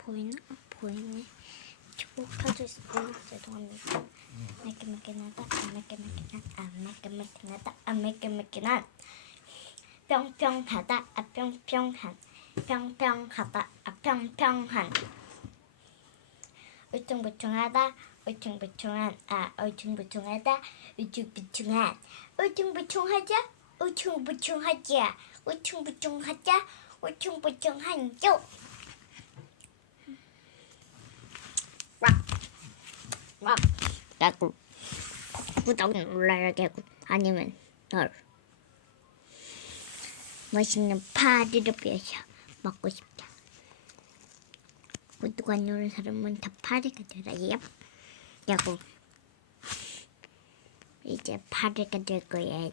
보이나? 보이네. 쭉 펴져 있으면 죄송합니다. 매끈매끈하다, 안 매끈매끈한 평평하다, 평평한 평평하다, 평평한 울퉁불퉁하다, 울퉁불퉁한 울퉁불퉁하다, 울퉁불퉁한 울퉁불퉁하자, 울퉁불퉁하자, 울퉁불퉁하자, 울퉁불퉁한죠. 막 나고 구독 눌러야 되고 아니면 널 맛있는 파리를 빼서 먹고 싶다. 구독 안 누른 사람은 다 파리가 되라요. 야구 이제 파리가 될 거예요.